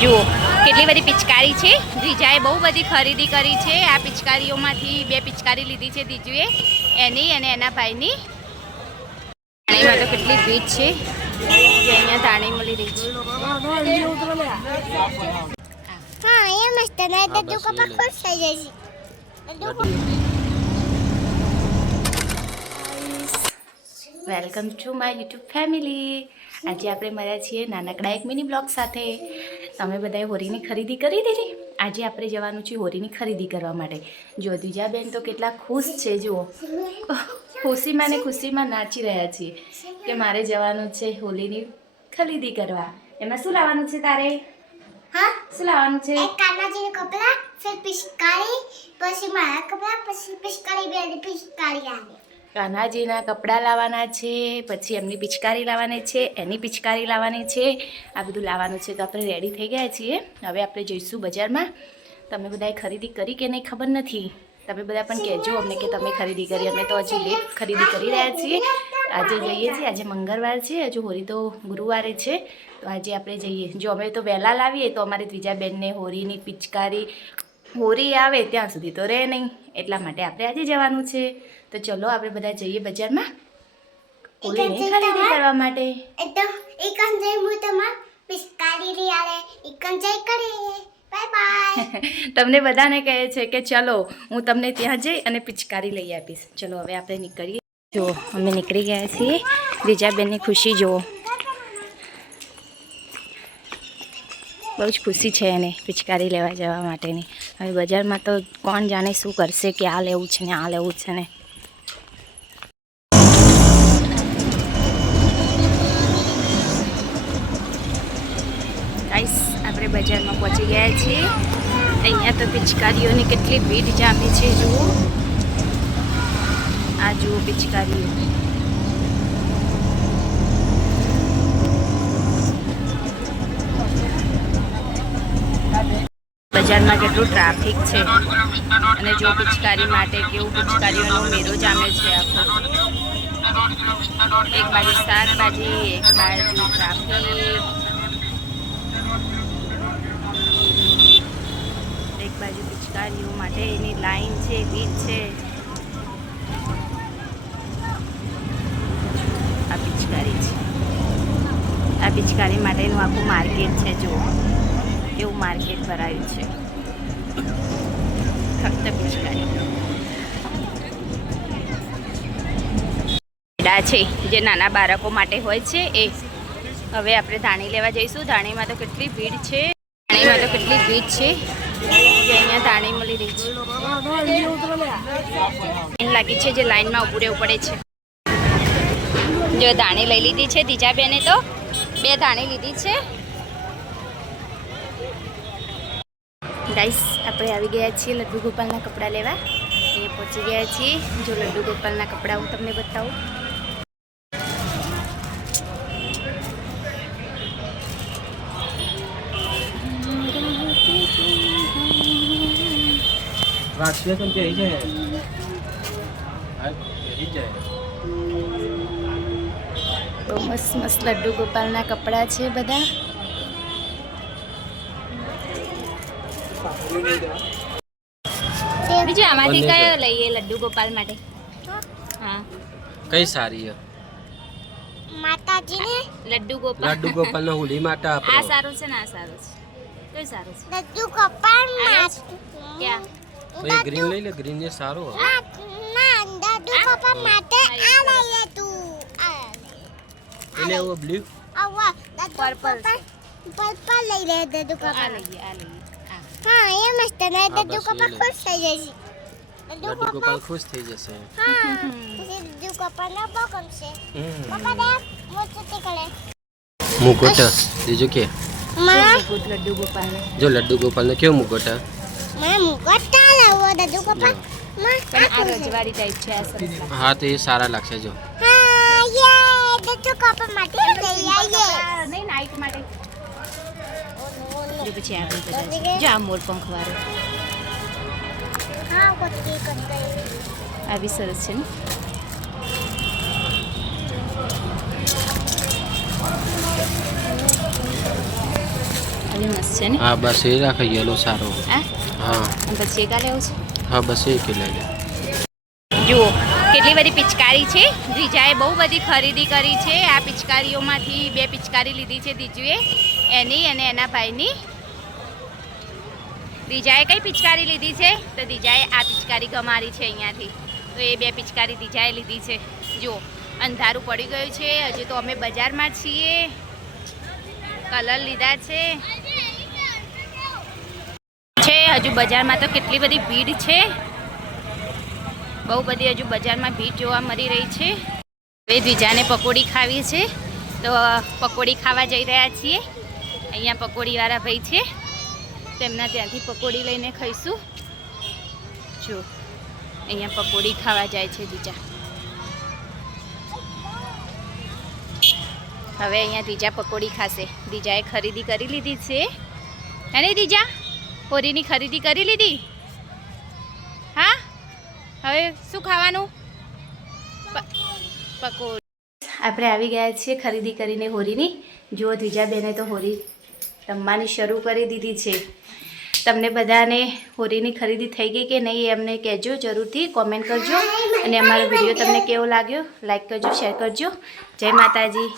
જુઓ કેટલી બધી પિચકારી છે. દ્વિજાએ બહુ બધી ખરીદી કરી છે. આ પિચકારીઓમાંથી બે પિચકારી લીધી છે દીજુએ. એની અને એના ભાઈની. ધાણીમાં તો કેટલી ભીડ છે. જે અહીંયા તાણી મળી રહી છે. હા એ મસ્ત. ને દદ્દુ કપા ખુશ થઈ જશે welcome to my YouTube family. આજે આપણે મળ્યા છીએ નાનકડા એક મિની બ્લોગ સાથે. તમે બધાએ હોરીની ખરીદી કરી દીધી. આજે આપણે જવાનું છે હોરીની ખરીદી કરવા માટે. જો દ્વિજાબેન તો કેટલા ખુશ છે જુઓ. ખુશીમાં ને ખુશીમાં નાચી રહ્યા છીએ કે મારે જવાનું છે હોલીની ખરીદી કરવા. એમાં શું લાવવાનું છે તારે? હા? શું લાવવાનું છે? એક કાનાજીનું કપડા ફિર પિશકારી પછી મારા કપડા પછી પિશકારી બે પિશકારી આવે કાન્હાજીના કપડાં લાવવાના છે, પછી એમની પિચકારી લાવવાની છે, એની પિચકારી લાવવાની છે. આ બધું લાવવાનું છે તો આપણે રેડી થઈ ગયા છીએ. હવે આપણે જઈશું બજારમાં. તમે બધાએ ખરીદી કરી કે નહીં ખબર નથી? તમે બધા પણ કહેજો અમને કે તમે ખરીદી કરી. અમે તો હજી લેટ ખરીદી કરી રહ્યા છીએ. આજે જઈએ છીએ. આજે મંગળવાર છે. હજુ હોળી તો ગુરુવારે છે. તો આજે આપણે જઈએ. જો અમે તો વહેલા લાવીએ તો અમારી ત્રીજા બેનને હોળીની પિચકારી હોળી આવે ત્યાં સુધી તો રહે નહીં. એટલા માટે આપણે આજે જવાનું છે. તો ચલો આપણે બધા જઈએ બજારમાં. ખરીદી કરવા માટે. એકદમ હું તમાર લઈ આવે. તમને બધાને કહે છે કે ચલો હું તમને ત્યાં જઈ અને પિચકારી લઈ આપીશ. ચલો હવે આપણે નીકળીએ. જો અમે નીકળી ગયા છીએ. બીજા બેનની ખુશી જુઓ. બહુ જ ખુશી છે એને પિચકારી લેવા જવા માટેની. હવે બજારમાં તો કોણ જાણે શું કરશે કે આ લેવું છે ને આ લેવું છે ને. આપણે બજારમાં પહોંચી ગયા છીએ. અહીંયા તો પિચકારીઓની કેટલી ભીડ જામી છે, જુઓ. આ જુઓ પિચકારીઓ. બજારમાં કેટલું ટ્રાફિક છે? અને જો પિચકારી માટે કેવું પિચકારીઓનો મેળો જામે છે આખો? એક બાજુ શાકભાજી, એક બાજુ ટ્રાફિક. એક બાજુ પિચકારીઓ માટે એની લાઈન છે ભીડ છે. આ પિચકારી છે. આ પિચકારી માટેનું આખું માર્કેટ છે, જુઓ. એવું માર્કેટ ભરાયું છે. ફક્ત પિચકારી છે, જે નાના બાળકો માટે હોય છે, એ હવે આપણે ધાણી લેવા જઈશું. ધાણીમાં તો કેટલી ભીડ છે. ધાણીમાં તો કેટલી ભીડ છે. જે અહીંયા ધાણી મળી રહી છે. લાઈન લાગી છે જે લાઈનમાં ઊભું રહેવું પડે છે. જો ધાણી લઈ લીધી છે, ત્રીજા બેને તો બે ધાણી લીધી છે. ગાઈસ આપણે આવી ગયા છીએ લડ્ડુ ગોપાલના કપડાં લેવા. એ પહોંચી ગયા છીએ. જો લડ્ડુ ગોપાલના કપડાં હું તમને બતાવું. તો બહુ મસ્ત મસ્ત લડ્ડુ ગોપાલના કપડાં છે બધા. બીજું આમાંથી કયો લઈએ લડ્ડુ ગોપાલ માટે? હા. કઈ સારી હે માતાજીને? લડ્ડુ ગોપાલ. લડ્ડુ ગોપાલ હોલી માટે આ સારું છે ને આ સારું છે. કઈ સારું છે? લડ્ડુ ગોપાલ આનો ક્યાં? એ ગ્રીન લઈ લે ગ્રીન જે સારો હે. ના લડ્ડુ ગોપાલ માટે આ લઈ લે. તું આ એને એવો બ્લુ આવા Purple. પર્પલ લઈ લે દદ્દુ આ કપા લઈએ આ લઈએ. આ હા એ મસ્ત ને તો કપા ખુશ થઈ જશે લાડુ ગોપાલ ખુશ થઈ જશે. હા પછી દદ્દુ કપા ના બહુ ગમશે પપ્પા દે મોચતી કરે. મુકોટ બીજું કે? માં? લડ્ડુ ગોપાલને? જો લડ્ડુ ગોપાલ ને કેવું મુકોટ હે? મુકોટ લાવો દદ્દુ કપા માં આ રજવાડી ટાઈપ છે આ હા તો એ સારા લાગશે જો. હા યે દદ્દુ કપા માટે લઈ આવીએ. નહીં નાઈટ માટે. જો પછી આ બધા છે. જો આ મોર પંખ વાળો હા કોટી કોટી આ બી સરસ છે ને આ આવી મસ્ત છે ને હા બસ એ રાખે યલો સારો હા હા અને પછી એક આ લેવું છે હા બસ એ કે લઈ લે જુઓ કેટલી બધી પિચકારી છે દ્વિજાએ બહુ બધી ખરીદી કરી છે આ પિચકારીઓમાંથી બે પિચકારી લીધી છે દીજુએ એની અને એના ભાઈની દીજાએ કઈ પિચકારી લીધી છે? તો દીજાએ આ પિચકારી ગમારી છે અહીંયાથી. તો એ બે પિચકારી દીજાએ લીધી છે. જુઓ, અંધારું પડી ગયું છે. હજી તો અમે બજારમાં છીએ. કલર લીધા છે. છે, હજુ બજારમાં તો કેટલી બધી ભીડ છે. બહુ બધી હજુ બજારમાં ભીડ જોવા મળી રહી છે. હવે દ્વિજાને પકોડી ખાવી છે. તો પકોડી ખાવા જઈ રહ્યા છીએ. અહીંયા પકોડીવાળા ભાઈ છે. તેમના ત્યાંથી પકોડી લઈને ખાઈશું. જો, અહીંયા પકોડી ખાવા જાય છે બીજા. હવે અહીંયા દીજા પકોડી ખાશે. દીજાએ ખરીદી કરી લીધી છે. અને દીજા પોરીની ખરીદી કરી લીધી? હા? હવે શું ખાવાનું? પકોડી. આપણે આવી ગયા છીએ ખરીદી કરીને હોરીની. જુઓ ધીજાબેને તો હોરી રમવાની શરૂ કરી દીધી છે. તમને બધાને હોરીની ખરીદી થઈ ગઈ કે નહીં એ અમને કહેજો, જરૂરથી કોમેન્ટ કરજો. અને અમારો વીડિયો તમને કેવો લાગ્યો લાઈક કરજો શેર કરજો. જય માતાજી.